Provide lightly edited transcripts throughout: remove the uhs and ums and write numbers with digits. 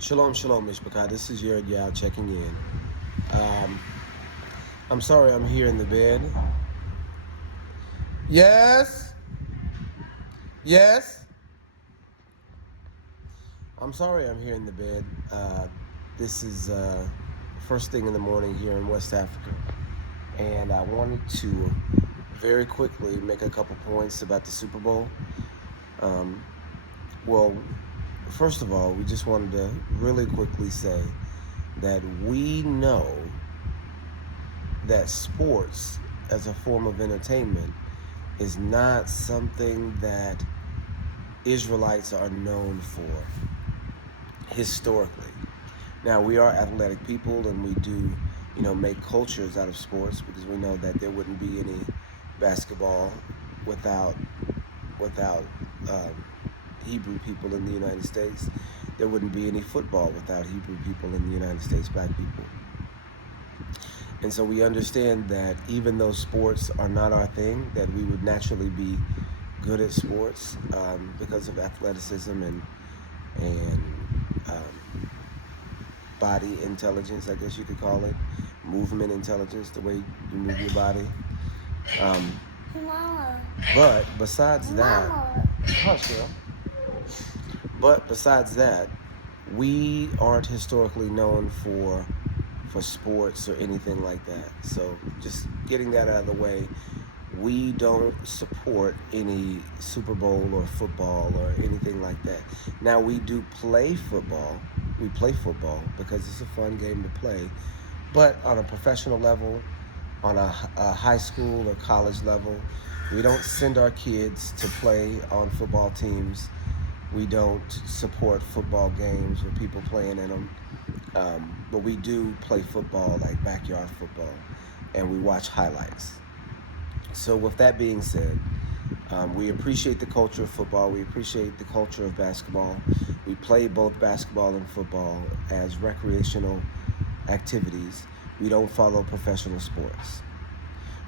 Shalom, shalom, Mishpachah. This is Yared Yao checking in. Um, I'm sorry I'm here in the bed. Yes? Yes? I'm sorry I'm here in the bed. This is first thing in the morning here in West Africa. And I wanted to very quickly make a couple points about the Super Bowl. Well, first of all, we just wanted to really quickly say that we know that sports as a form of entertainment is not something that Israelites are known for historically. Now, we are athletic people and we do, make cultures out of sports because we know that there wouldn't be any basketball without Hebrew people in the United States. There wouldn't be any football without Hebrew people in the United States, black people. And so we understand that even though sports are not our thing, that we would naturally be good at sports because of athleticism and body intelligence, I guess you could call it, movement intelligence, the way you move your body. But besides that, hush, girl. But besides that, we aren't historically known for sports or anything like that. So just getting that out of the way, we don't support any Super Bowl or football or anything like that. Now, we do play football. We play football because it's a fun game to play. But on a professional level, on a high school or college level, we don't send our kids to play on football teams. We don't support football games with people playing in them. But we do play football, like backyard football, and we watch highlights. So with that being said, we appreciate the culture of football. We appreciate the culture of basketball. We play both basketball and football as recreational activities. We don't follow professional sports.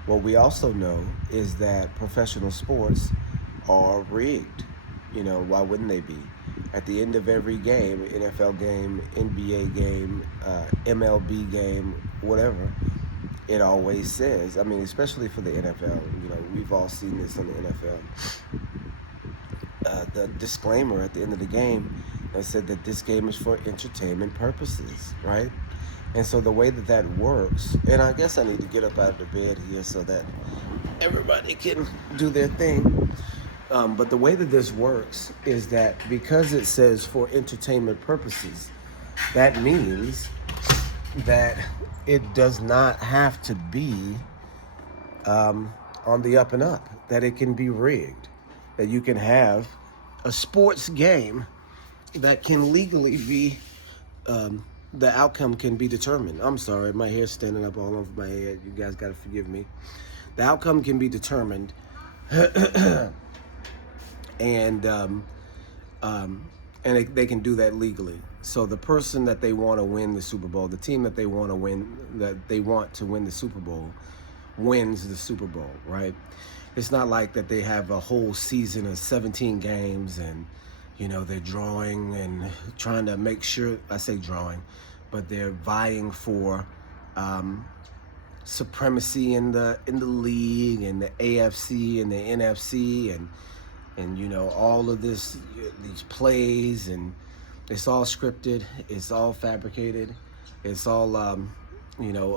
What we also know is that professional sports are rigged. Why wouldn't they be? At the end of every game, NFL game, NBA game, MLB game, whatever, it always says, especially for the NFL, we've all seen this in the NFL. The disclaimer at the end of the game said that this game is for entertainment purposes, right? And so the way that works, and I guess I need to get up out of the bed here so that everybody can do their thing. But the way that this works is that because it says for entertainment purposes, that means that it does not have to be on the up and up, that it can be rigged, that you can have a sports game that can legally be, the outcome can be determined. I'm sorry, my hair's standing up all over my head. You guys got to forgive me. The outcome can be determined. And they can do that legally. So the person that they want to win the Super Bowl, the team that they want to win the Super Bowl, wins the Super Bowl, right? It's not like that they have a whole season of 17 games and they're drawing and trying to make sure. I say drawing, but they're vying for supremacy in the league and the AFC and the NFC and all of these plays, and it's all scripted, it's all fabricated, it's all a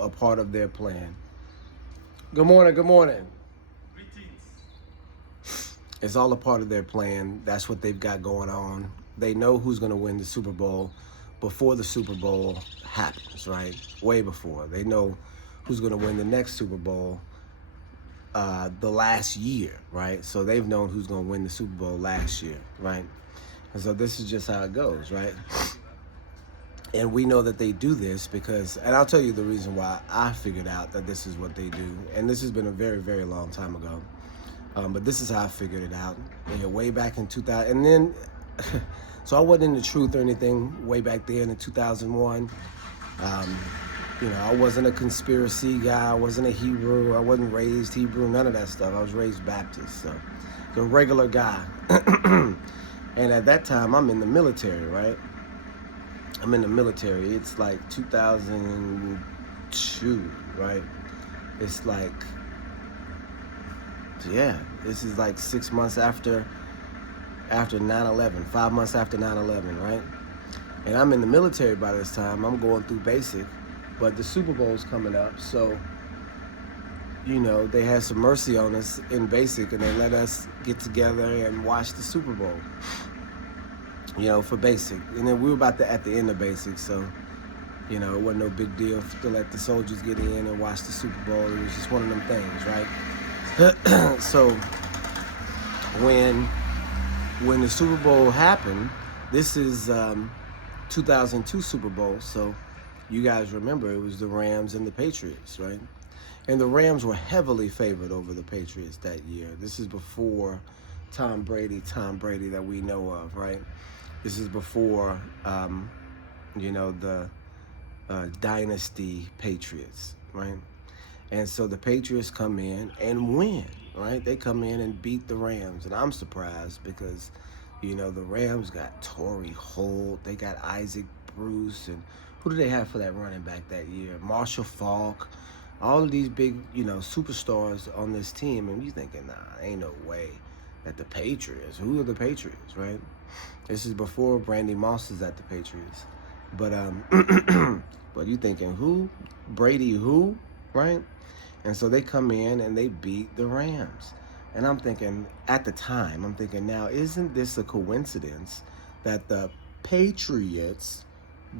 part of their plan. Good morning. It's all a part of their plan. That's what they've got going on. They know who's going to win the Super Bowl before the Super Bowl happens, right? Way before. They know who's going to win the next Super Bowl the last year, right? So they've known who's going to win the Super Bowl last year, right? And so this is just how it goes, right? And we know that they do this because, and I'll tell you the reason why I figured out that this is what they do. And this has been a very, very long time ago. But this is how I figured it out. Way back in 2000. And then, so I wasn't in the truth or anything way back then in 2001. I wasn't a conspiracy guy. I wasn't a Hebrew. I wasn't raised Hebrew, none of that stuff. I was raised Baptist, so a regular guy. And at that time, I'm in the military, right? I'm in the military. It's like 2002, right? It's like, yeah, this is like 6 months after 9/11, 5 months after 9/11, right? And I'm in the military by this time. I'm going through basic, but the Super Bowl's coming up, so they had some mercy on us in basic, and they let us get together and watch the Super Bowl. For basic, and then we were about to at the end of basic, so it wasn't no big deal to let the soldiers get in and watch the Super Bowl. It was just one of them things, right? So when the Super Bowl happened, this is 2002 Super Bowl, so you guys remember it was the Rams and the Patriots, right? And the Rams were heavily favored over the Patriots that year. This is before Tom Brady that we know of, right? This is before, the dynasty Patriots, right? And so the Patriots come in and win, right? They come in and beat the Rams. And I'm surprised because, the Rams got Torrey Holt. They got Isaac Bruce. And who do they have for that running back that year? Marshall Faulk. All of these big, superstars on this team. And you thinking, nah, ain't no way that the Patriots. Who are the Patriots, right? This is before Brandy Moss is at the Patriots. But but you thinking who? Brady who? Right? And so they come in and they beat the Rams. And I'm thinking, at the time, now, isn't this a coincidence that the Patriots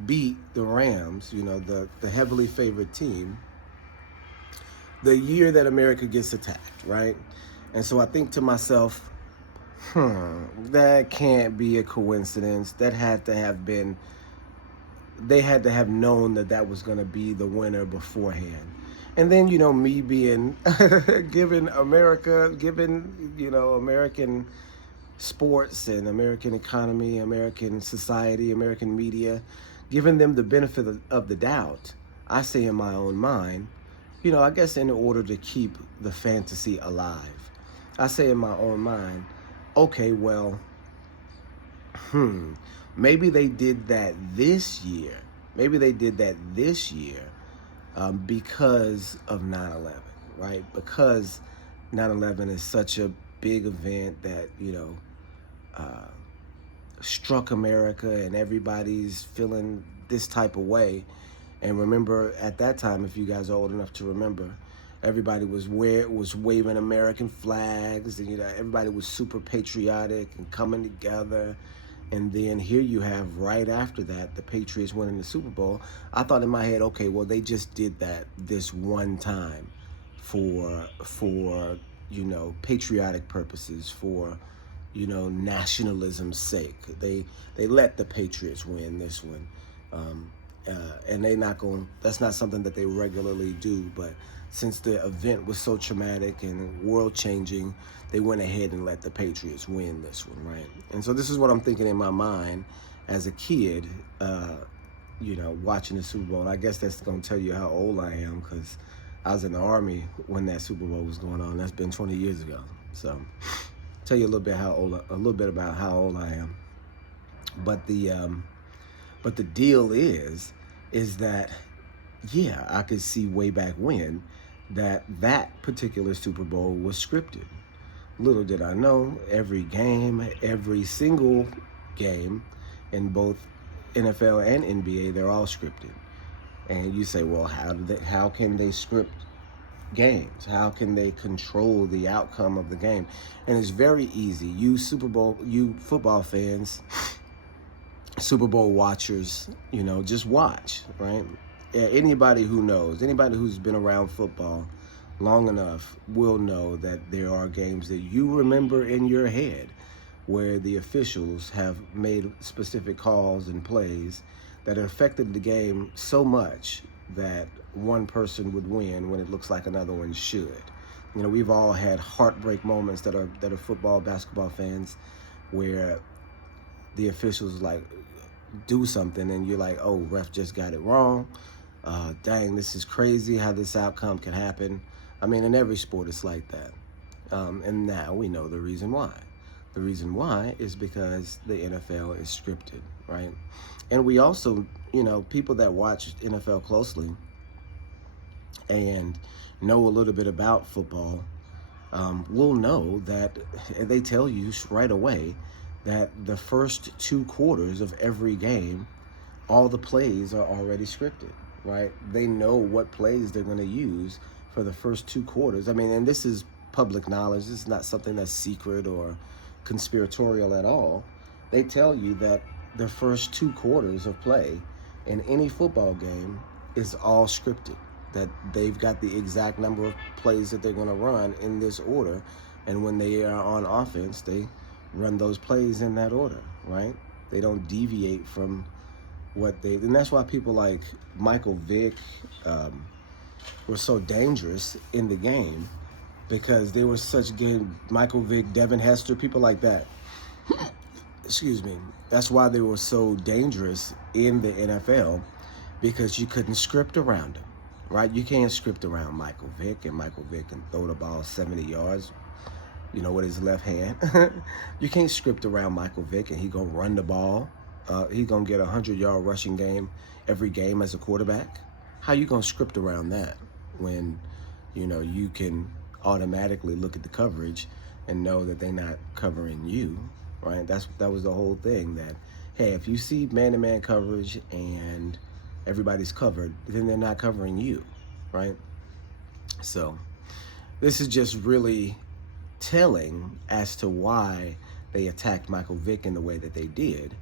beat the Rams, the heavily favored team, the year that America gets attacked, right? And so I think to myself, that can't be a coincidence. That had to have been, they had to have known that was going to be the winner beforehand. And then, me being, given American sports and American economy, American society, American media, giving them the benefit of the doubt, I say in my own mind, I guess in order to keep the fantasy alive, I say in my own mind, okay, well, maybe they did that this year. Because of 9/11, right? Because 9/11 is such a big event that, struck America, and everybody's feeling this type of way. And remember, at that time, if you guys are old enough to remember, everybody was waving American flags, and everybody was super patriotic and coming together. And then here you have, right after that, the Patriots winning the Super Bowl. I thought in my head, okay, well, they just did that this one time for patriotic purposes, for nationalism's sake. They let the Patriots win this one, and that's not something that they regularly do. But since the event was so traumatic and world-changing, they went ahead and let the Patriots win this one, right? And so this is what I'm thinking in my mind as a kid, watching the Super Bowl. And I guess that's going to tell you how old I am, because I was in the Army when that Super Bowl was going on. That's been 20 years ago. So tell you a little bit about how old I am. But the deal is that, yeah, I could see way back when that particular Super Bowl was scripted. Little did I know, every single game in both NFL and NBA, they're all scripted. And you say, well, how can they script games? How can they control the outcome of the game? And it's very easy. You football fans, Super Bowl watchers, just watch, right? Anybody who's been around football long enough will know that there are games that you remember in your head where the officials have made specific calls and plays that affected the game so much that one person would win when it looks like another one should. We've all had heartbreak moments that are football, basketball fans, where the officials do something and you're like, oh, ref just got it wrong. Dang, this is crazy how this outcome can happen. I mean, in every sport it's like that. And now we know the reason why. The reason why is because the NFL is scripted. right? And we also, people that watch NFL closely and know a little bit about football will know that they tell you right away that the first 2 quarters of every game, all the plays are already scripted, right? They know what plays they're going to use for the first 2 quarters. I mean, and this is public knowledge. This is not something that's secret or conspiratorial at all. They tell you that the first 2 quarters of play in any football game is all scripted, that they've got the exact number of plays that they're going to run in this order. And when they are on offense, they run those plays in that order, right? They don't deviate from and that's why people like Michael Vick were so dangerous in the game, because they were such good. Michael Vick, Devin Hester, people like that. Excuse me. That's why they were so dangerous in the NFL, because you couldn't script around them, right? You can't script around Michael Vick, and Michael Vick can throw the ball 70 yards, with his left hand. You can't script around Michael Vick, and he gonna run the ball. He's gonna get a 100-yard rushing game every game as a quarterback. How you gonna script around that when, you can automatically look at the coverage and know that they're not covering you, right? That was the whole thing. That, hey, if you see man-to-man coverage and everybody's covered, then they're not covering you, right? So this is just really telling as to why they attacked Michael Vick in the way that they did.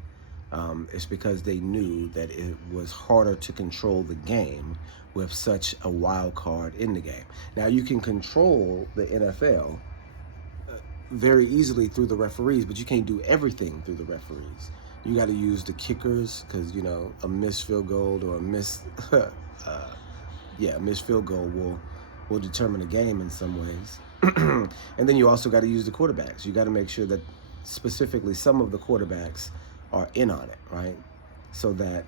It's because they knew that it was harder to control the game with such a wild card in the game. Now, you can control the NFL very easily through the referees, but you can't do everything through the referees. You got to use the kickers, because, a missed field goal or a missed field goal will determine the game in some ways. And then you also got to use the quarterbacks. You got to make sure that specifically some of the quarterbacks are in on it, right? So that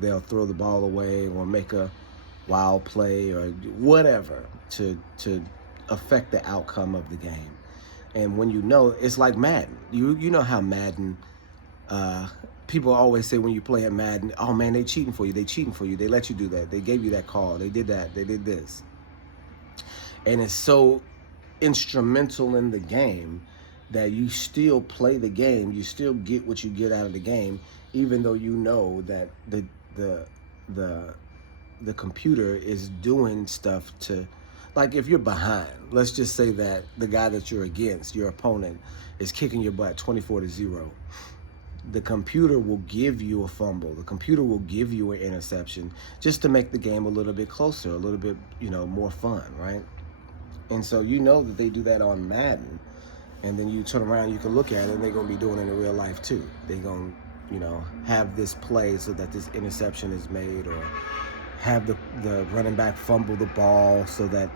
they'll throw the ball away or make a wild play or whatever to affect the outcome of the game. And when it's like Madden. You know how Madden, people always say when you play at Madden, oh man, they cheating for you. They cheating for you. They let you do that. They gave you that call. They did that. They did this. And it's so instrumental in the game that you still play the game, you still get what you get out of the game, even though you know that the computer is doing stuff to, like, if you're behind, let's just say that the guy that you're against, your opponent, is kicking your butt 24-0. The computer will give you a fumble. The computer will give you an interception just to make the game a little bit closer, a little bit, more fun, right? And so that they do that on Madden. And then you turn around, you can look at it, and they're going to be doing it in real life too. They're going to, have this play so that this interception is made, or have the running back fumble the ball so that,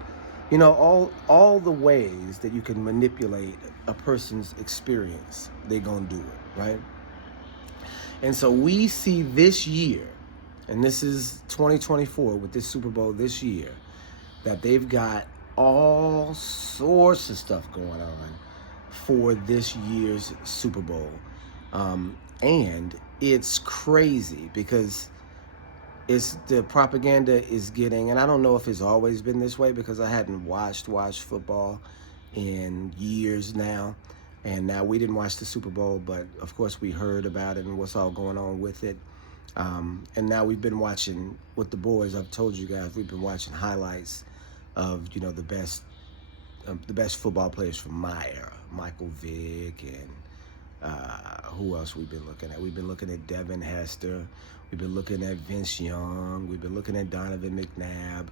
all the ways that you can manipulate a person's experience, they're going to do it, right? And so we see this year, and this is 2024 with this Super Bowl this year, that they've got all sorts of stuff going on for this year's Super Bowl. And it's crazy because the propaganda is getting, and I don't know if it's always been this way, because I hadn't watched football in years now. And now we didn't watch the Super Bowl, but of course we heard about it and what's all going on with it. And now we've been watching with the boys. I've told you guys, we've been watching highlights of, the best football players from my era. Michael Vick and who else we've been looking at? We've been looking at Devin Hester. We've been looking at Vince Young. We've been looking at Donovan McNabb.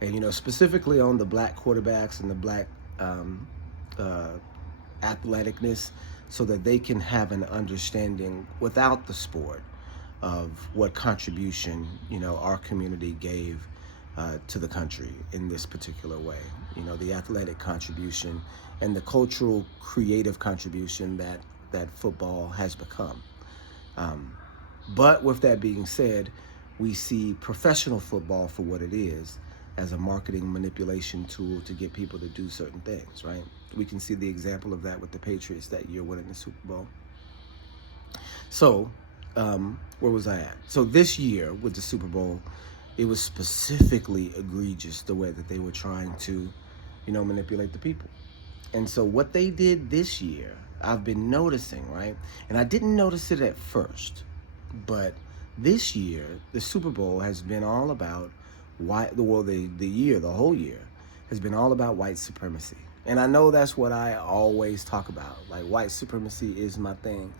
And, specifically on the black quarterbacks and the black athleticness, so that they can have an understanding without the sport of what contribution, our community gave to the country in this particular way. The athletic contribution and the cultural, creative contribution that football has become. But with that being said, we see professional football for what it is, as a marketing manipulation tool to get people to do certain things, right? We can see the example of that with the Patriots that year winning the Super Bowl. So where was I at? So this year with the Super Bowl, it was specifically egregious the way that they were trying to, manipulate the people. And so what they did this year, I've been noticing, right? And I didn't notice it at first, but this year the Super Bowl has been all about the whole year has been all about white supremacy. And I know that's what I always talk about. Like, white supremacy is my thing.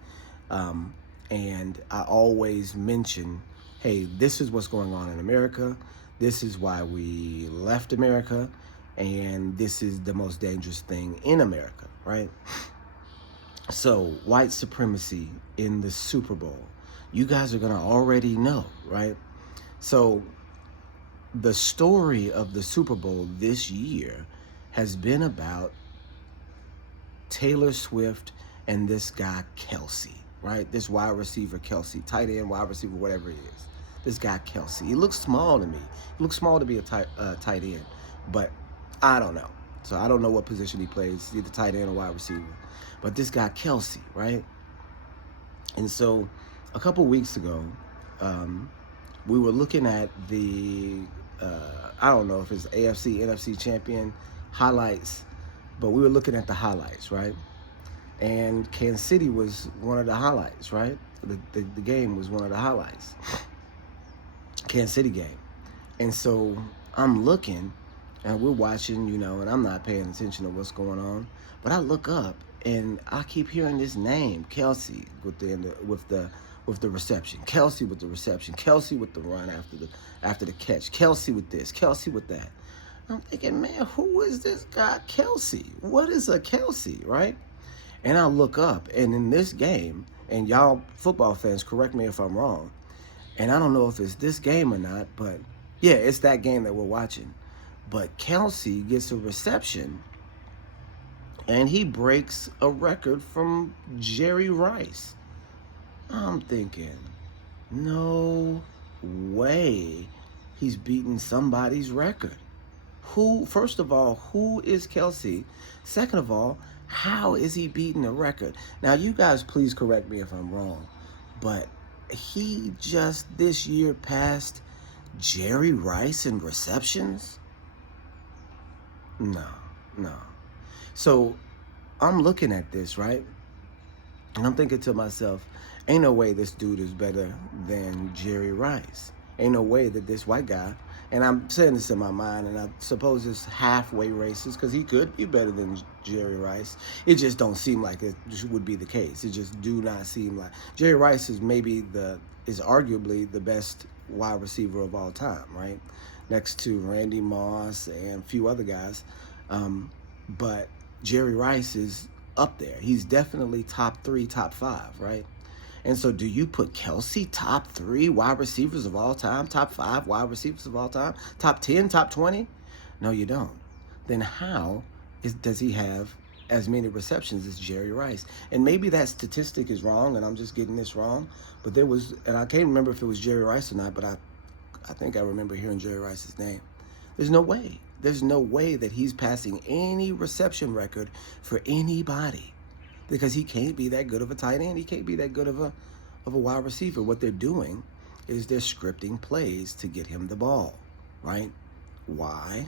And I always mention, hey, this is what's going on in America. This is why we left America. And this is the most dangerous thing in America, right? So, white supremacy in the Super Bowl. You guys are going to already know, right? So, the story of the Super Bowl this year has been about Taylor Swift and this guy, Kelsey, right? This wide receiver, Kelsey, tight end, wide receiver, whatever it is. This guy, Kelsey. He looks small to me. He looks small to be a tight end, but I don't know. So I don't know what position he plays, either tight end or wide receiver. But this guy, Kelsey, right? And so a couple weeks ago, we were looking at the, I don't know if it's AFC, NFC champion highlights, but we were looking at the highlights, right? And Kansas City was one of the highlights, right? The game was one of the highlights. Kansas City game. And so I'm looking, and we're watching, and I'm not paying attention to what's going on. But I look up, and I keep hearing this name, Kelsey, with the reception. Kelsey with the reception. Kelsey with the run after the catch. Kelsey with this. Kelsey with that. I'm thinking, man, who is this guy, Kelsey? What is a Kelsey, right? And I look up, and in this game, and y'all football fans, correct me if I'm wrong, and I don't know if it's this game or not, but yeah, it's that game that we're watching. But Kelsey gets a reception, and he breaks a record from Jerry Rice. I'm thinking, no way he's beating somebody's record. First of all, who is Kelsey? Second of all, how is he beating a record? Now, you guys, please correct me if I'm wrong, but he just this year passed Jerry Rice in receptions? No. So I'm looking at this, right? And I'm thinking to myself, ain't no way this dude is better than Jerry Rice. Ain't no way that this white guy, and I'm saying this in my mind, and I suppose it's halfway racist, because he could be better than Jerry Rice. It just don't seem like it would be the case. It just do not seem like. Jerry Rice is arguably the best wide receiver of all time, right? Next to Randy Moss and a few other guys. But Jerry Rice is up there. He's definitely top 3, top 5, right? And so do you put Kelsey top 3 wide receivers of all time, top 5 wide receivers of all time, top 10, top 20? No, you don't. Then how does he have as many receptions as Jerry Rice? And maybe that statistic is wrong, and I'm just getting this wrong, but there was, and I can't remember if it was Jerry Rice or not, but I think I remember hearing Jerry Rice's name. There's no way. There's no way that he's passing any reception record for anybody, because he can't be that good of a tight end. He can't be that good of a wide receiver. What they're doing is they're scripting plays to get him the ball, right? Why?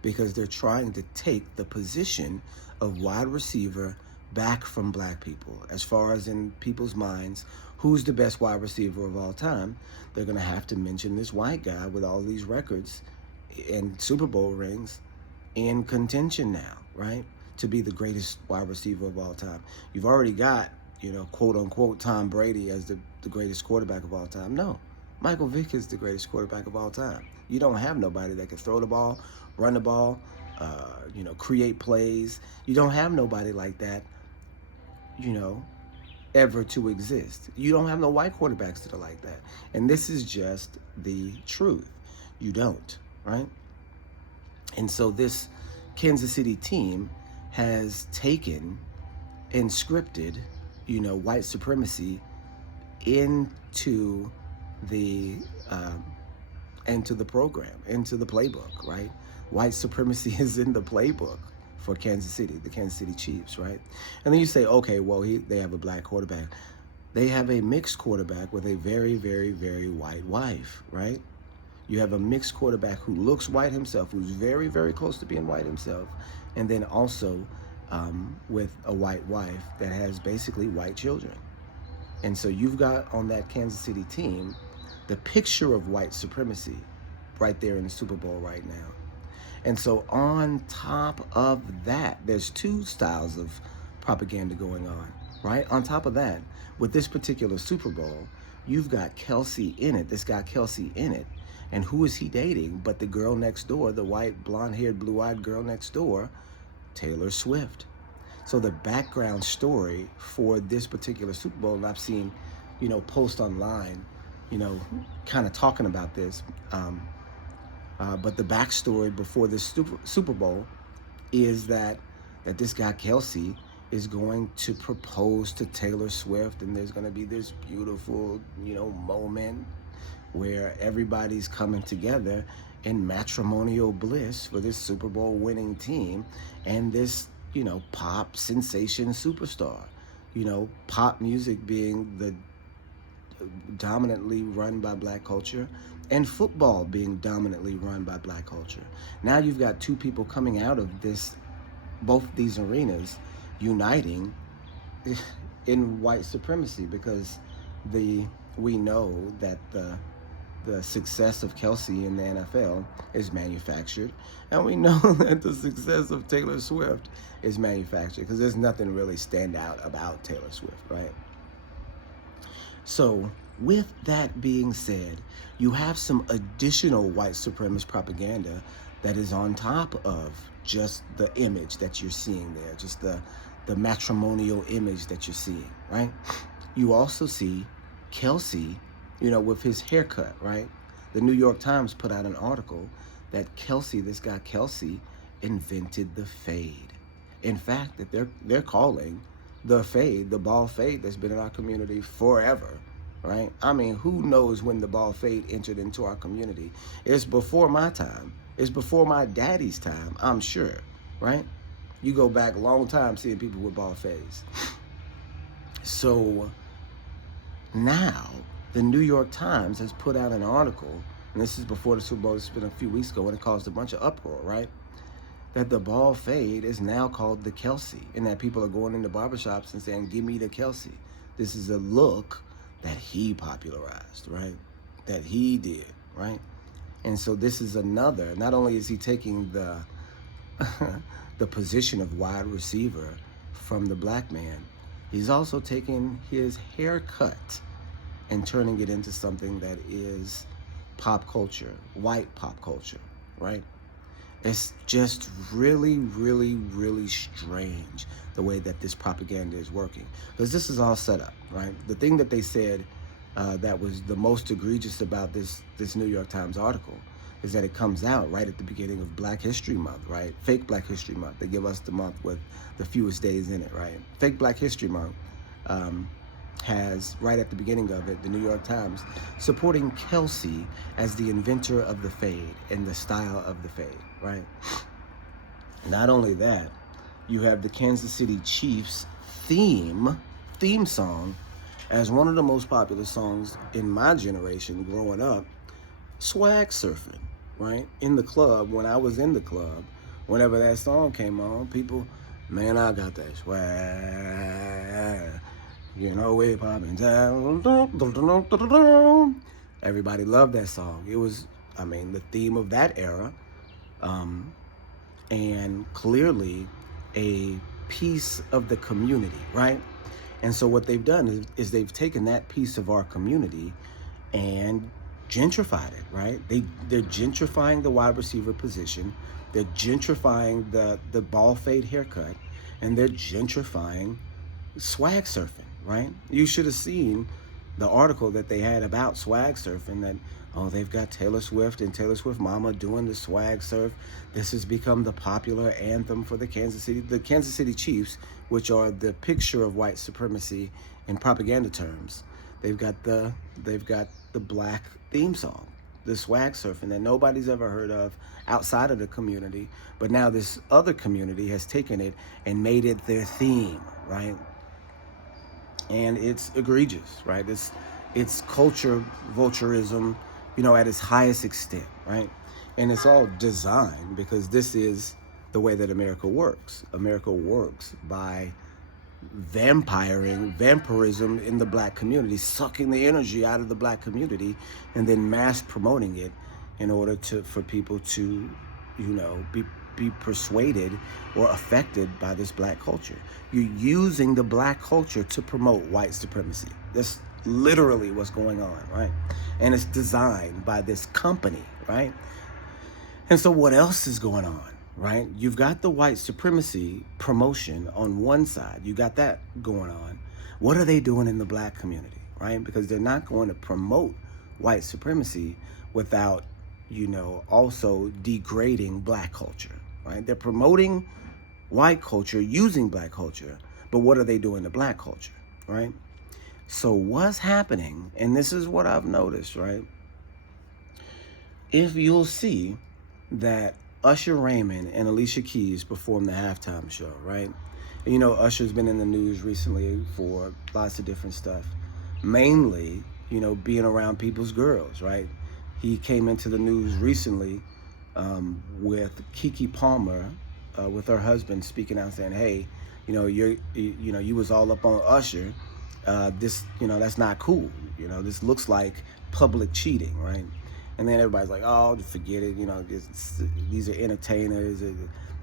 Because they're trying to take the position of wide receiver back from black people. As far as in people's minds, who's the best wide receiver of all time? They're going to have to mention this white guy with all these records and Super Bowl rings in contention now, right? To be the greatest wide receiver of all time. You've already got, quote unquote, Tom Brady as the greatest quarterback of all time. No, Michael Vick is the greatest quarterback of all time. You don't have nobody that can throw the ball, run the ball, create plays. You don't have nobody like that, ever to exist. You don't have no white quarterbacks that are like that. And this is just the truth. You don't, right? And so this Kansas City team has taken and scripted, white supremacy into the program, into the playbook, right? White supremacy is in the playbook for Kansas City, the Kansas City Chiefs, right? And then you say, okay, well, they have a black quarterback. they have a mixed quarterback with a very, very, very white wife, right? You have a mixed quarterback who looks white himself, who's very, very close to being white himself, and then also with a white wife that has basically white children. And so you've got on that Kansas City team the picture of white supremacy right there in the Super Bowl right now. And so on top of that, there's two styles of propaganda going on, right? On top of that, with this particular Super Bowl, you've got Kelsey in it, this guy Kelsey in it. And who is he dating but the girl next door, the white, blonde-haired, blue-eyed girl next door, Taylor Swift. So the background story for this particular Super Bowl, and I've seen, posts online, kind of talking about this, but the backstory before this Super Bowl is that this guy Kelsey is going to propose to Taylor Swift, and there's going to be this beautiful, moment where everybody's coming together in matrimonial bliss for this Super Bowl winning team and this, pop sensation superstar. Pop music being the dominantly run by black culture and football being dominantly run by black culture. Now you've got two people coming out of both these arenas uniting in white supremacy, because we know that the success of Kelsey in the NFL is manufactured, and we know that the success of Taylor Swift is manufactured, because there's nothing really stand out about Taylor Swift, right? So with that being said, you have some additional white supremacist propaganda that is on top of just the image that you're seeing there, just the matrimonial image that you're seeing, right? You also see Kelsey, with his haircut, right? The New York Times put out an article that this guy Kelsey, invented the fade. In fact, that they're calling the fade, the ball fade that's been in our community forever, right? I mean, who knows when the ball fade entered into our community? It's before my time. It's before my daddy's time, I'm sure, right? You go back a long time seeing people with ball fades. So now the New York Times has put out an article, and this is before the Super Bowl, it's been a few weeks ago, and it caused a bunch of uproar, right? That the ball fade is now called the Kelsey, and that people are going into barbershops and saying, give me the Kelsey. This is a look that he popularized, right? That he did, right? And so this is another, not only is he taking the the position of wide receiver from the black man, he's also taking his haircut and turning it into something that is pop culture, white pop culture, right? It's just really, really, really strange the way that this propaganda is working. Because this is all set up, right? The thing that they said that was the most egregious about this New York Times article is that it comes out right at the beginning of Black History Month, right? Fake Black History Month. They give us the month with the fewest days in it, right? Fake Black History Month has, right at the beginning of it, the New York Times supporting Kelsey as the inventor of the fade and the style of the fade, right? Not only that, you have the Kansas City Chiefs theme song as one of the most popular songs in my generation growing up, Swag Surfing, right? In the club, when I was in the club, whenever that song came on, people, man, I got that swag. We popping down. Everybody loved that song. It was, the theme of that era, and clearly a piece of the community, right? And so what they've done is they've taken that piece of our community and gentrified it, right? They're gentrifying the wide receiver position. They're gentrifying the ball fade haircut, and they're gentrifying swag surfing, right? You should have seen the article that they had about swag surfing, that, they've got Taylor Swift and Taylor Swift Mama doing the swag surf. This has become the popular anthem for the Kansas City Chiefs, which are the picture of white supremacy in propaganda terms. They've got the black theme song, the swag surfing, that nobody's ever heard of outside of the community, but now this other community has taken it and made it their theme, right? and it's egregious, right? It's culture vulturism, at its highest extent, right? And it's all designed because this is the way that America works. America works by vampirism in the black community, sucking the energy out of the black community, and then mass promoting it in order for people to, be persuaded or affected by this black culture. You're using the black culture to promote white supremacy. That's literally what's going on, right? And it's designed by this company, right? And so what else is going on, right? You've got the white supremacy promotion on one side. You got that going on. What are they doing in the black community, right? Because they're not going to promote white supremacy without, also degrading black culture, right? They're promoting white culture using black culture, but what are they doing to black culture, right? So what's happening, and this is what I've noticed, right? If you'll see that Usher Raymond and Alicia Keys performed the halftime show, right? And Usher's been in the news recently for lots of different stuff, mainly, being around people's girls, right? He came into the news recently with Keke Palmer, with her husband, speaking out saying, "Hey, you was all up on Usher. This, that's not cool. This looks like public cheating, right?" And then everybody's like, "Oh, forget it. These are entertainers.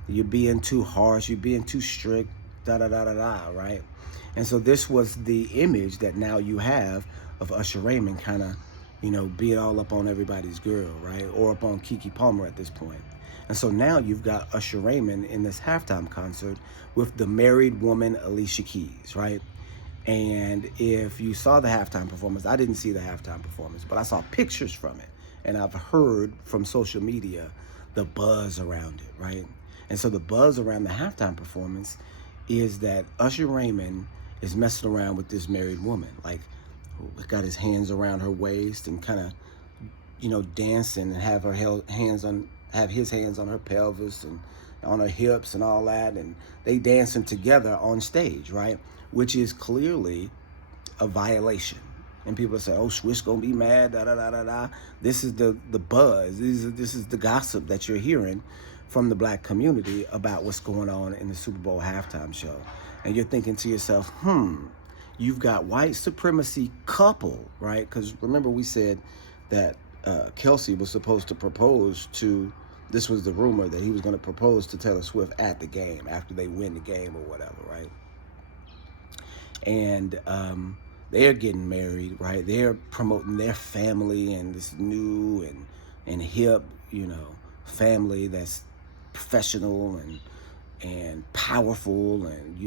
You're being too harsh. You're being too strict. Da da da da da." Right? And so this was the image that now you have of Usher Raymond, kind of, being all up on everybody's girl, right? Or up on Keke Palmer at this point. And so now you've got Usher Raymond in this halftime concert with the married woman Alicia Keys, right? And if you saw the halftime performance, I didn't see the halftime performance, but I saw pictures from it. And I've heard from social media the buzz around it, right? And so the buzz around the halftime performance is that Usher Raymond is messing around with this married woman, like got his hands around her waist and kind of, dancing and have his hands on her pelvis and on her hips and all that, and they dancing together on stage, right? Which is clearly a violation. And people say, "Oh, Swiss gonna be mad, da da da da da." This is the buzz. This is the gossip that you're hearing from the black community about what's going on in the Super Bowl halftime show. And you're thinking to yourself, you've got white supremacy couple, right? Because remember we said that Kelsey was supposed to propose to, this was the rumor that he was going to propose to Taylor Swift at the game, after they win the game or whatever, right? And they're getting married, right? They're promoting their family and this new and hip, family that's professional and powerful and,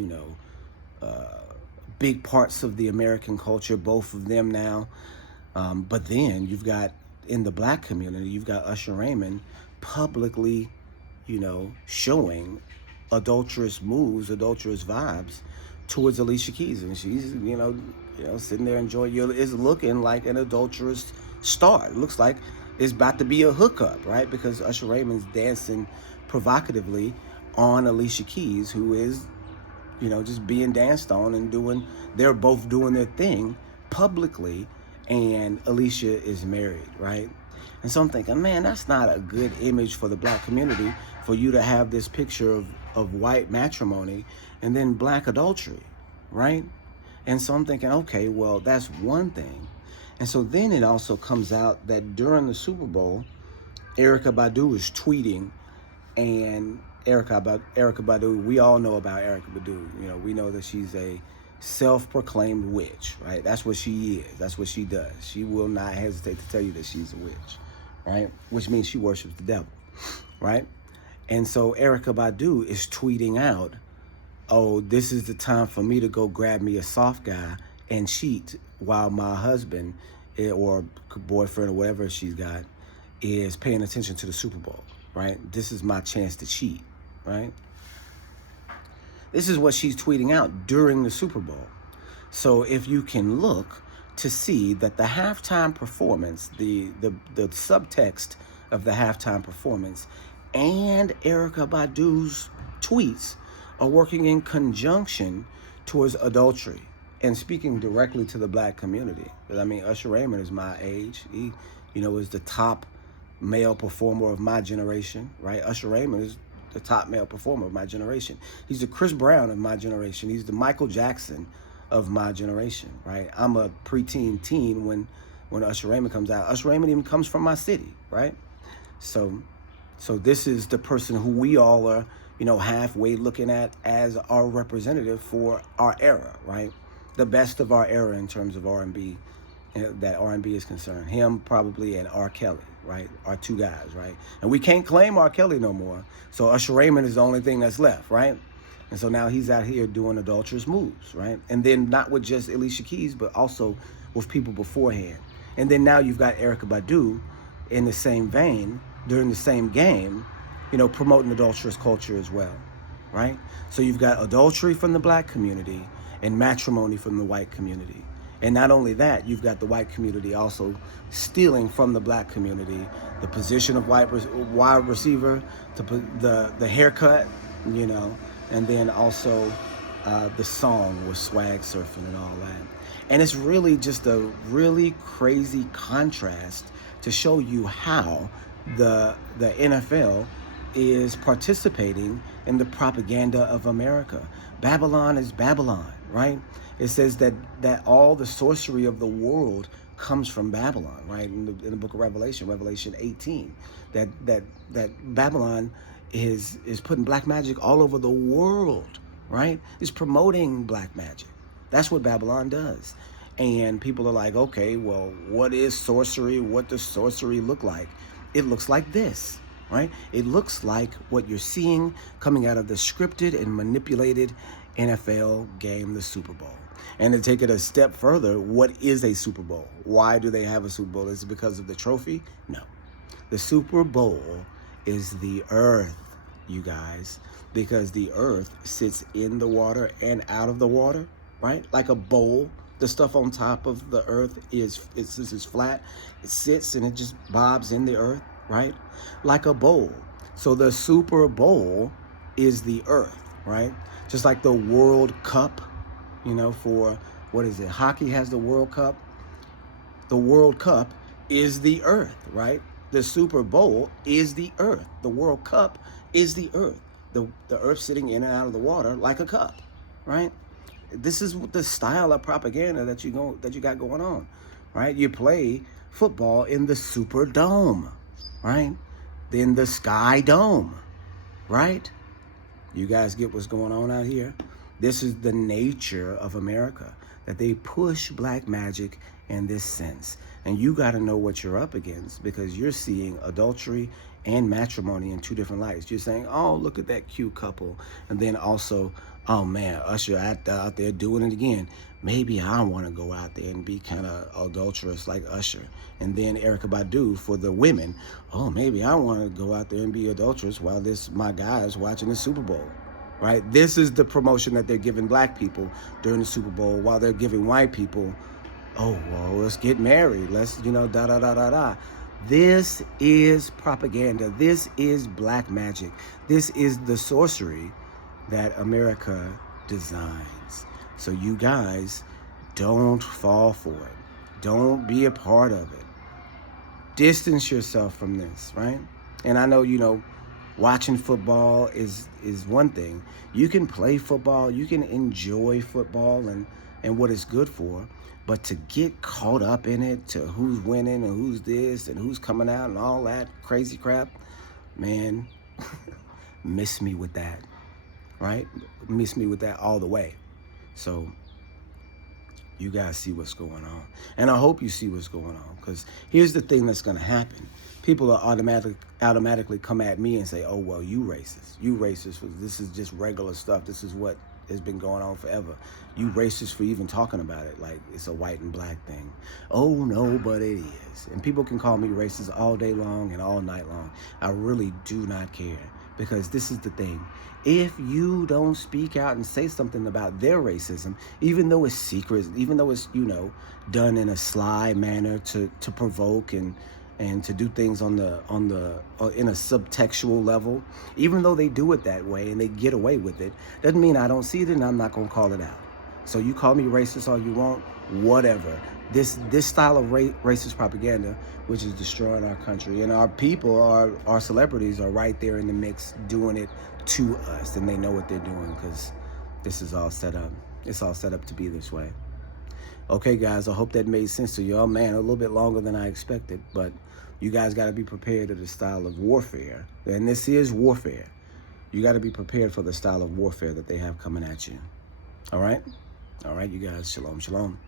big parts of the American culture, both of them now. But then you've got, in the black community, you've got Usher Raymond publicly, showing adulterous moves, adulterous vibes towards Alicia Keys. And she's, sitting there enjoying it's looking like an adulterous start. It looks like it's about to be a hookup, right? Because Usher Raymond's dancing provocatively on Alicia Keys, who is, just being danced on and they're both doing their thing publicly, and Alicia is married, right? And so I'm thinking, man, that's not a good image for the black community, for you to have this picture of white matrimony and then black adultery, right? And so I'm thinking, okay, well, that's one thing. And so then it also comes out that during the Super Bowl, Erykah Badu is tweeting, and Erykah Badu, we all know about Erykah Badu. We know that she's a self-proclaimed witch, right? That's what she is. That's what she does. She will not hesitate to tell you that she's a witch, right? Which means she worships the devil, right? And so Erykah Badu is tweeting out, "Oh, this is the time for me to go grab me a soft guy and cheat while my husband or boyfriend or whatever she's got is paying attention to the Super Bowl, right? This is my chance to cheat, right?" This is what she's tweeting out during the Super Bowl. So if you can look to see that the halftime performance, the subtext of the halftime performance and Erykah Badu's tweets are working in conjunction towards adultery and speaking directly to the black community. I mean, Usher Raymond is my age. He, is the top male performer of my generation, right? Usher Raymond is the top male performer of my generation. He's the Chris Brown of my generation. He's the Michael Jackson of my generation, right? I'm a preteen teen when Usher Raymond comes out. Usher Raymond even comes from my city, right? So this is the person who we all are, halfway looking at as our representative for our era, right? The best of our era in terms of R&B, that R&B is concerned. Him probably and R. Kelly, right? Our two guys, right? And we can't claim R. Kelly no more. So Usher Raymond is the only thing that's left, right? And so now he's out here doing adulterous moves, right? And then not with just Alicia Keys, but also with people beforehand. And then now you've got Erykah Badu in the same vein, during the same game, promoting adulterous culture as well, right? So you've got adultery from the black community and matrimony from the white community. And not only that, you've got the white community also stealing from the black community the position of wide receiver, the haircut, and then also the song with swag surfing and all that. And it's really just a really crazy contrast to show you how the NFL is participating in the propaganda of America. Babylon is Babylon, right? It says that all the sorcery of the world comes from Babylon, right? In the book of Revelation 18, that Babylon is putting black magic all over the world, right? It's promoting black magic. That's what Babylon does. And people are like, okay, well, what is sorcery? What does sorcery look like? It looks like this, right? It looks like what you're seeing coming out of the scripted and manipulated NFL game, the Super Bowl. And to take it a step further, what is a Super Bowl? Why do they have a Super Bowl? Is it because of the trophy? No. The Super Bowl is the earth, you guys, because the earth sits in the water and out of the water, right? Like a bowl. The stuff on top of the earth is flat. It sits and it just bobs in the earth, right? Like a bowl. So the Super Bowl is the earth, right? Just like the World Cup, for, what is it? Hockey has the World Cup. The World Cup is the earth, right? The Super Bowl is the earth. The World Cup is the earth. The earth sitting in and out of the water like a cup, right? This is the style of propaganda that you got going on, right? You play football in the Superdome, right? Then the Sky Dome, right? You guys get what's going on out here? This is the nature of America, that they push black magic in this sense. And you got to know what you're up against, because you're seeing adultery and matrimony in two different lights. You're saying, oh, look at that cute couple. And then also, oh man, Usher out there doing it again. Maybe I want to go out there and be kind of adulterous like Usher. And then Erykah Badu for the women. Oh, maybe I want to go out there and be adulterous while my guy is watching the Super Bowl, right? This is the promotion that they're giving black people during the Super Bowl, while they're giving white people, oh, well, let's get married. Let's, da-da-da-da-da. This is propaganda. This is black magic. This is the sorcery that America designs. So you guys, don't fall for it. Don't be a part of it. Distance yourself from this, right? And I know, watching football is one thing. You can play football, you can enjoy football and what it's good for, but to get caught up in it, to who's winning and who's this and who's coming out and all that crazy crap, man, miss me with that, right? Miss me with that all the way. So you guys see what's going on. And I hope you see what's going on, because here's the thing that's going to happen. People will automatically come at me and say, oh, well, you racist. You racist. This is just regular stuff. This is what has been going on forever. You racist for even talking about it like it's a white and black thing. Oh, no, but it is. And people can call me racist all day long and all night long. I really do not care, because this is the thing. If you don't speak out and say something about their racism, even though it's secret, even though it's, done in a sly manner to provoke and to do things in a subtextual level, even though they do it that way and they get away with it, doesn't mean I don't see it and I'm not going to call it out. So you call me racist all you want, whatever. This style of racist propaganda, which is destroying our country, and our people, our celebrities are right there in the mix doing it to us, and they know what they're doing because this is all set up. It's all set up to be this way. Okay, guys, I hope that made sense to you. Oh, man, a little bit longer than I expected, but you guys got to be prepared to the style of warfare. And this is warfare. You got to be prepared for the style of warfare that they have coming at you. All right? All right, you guys. Shalom, shalom.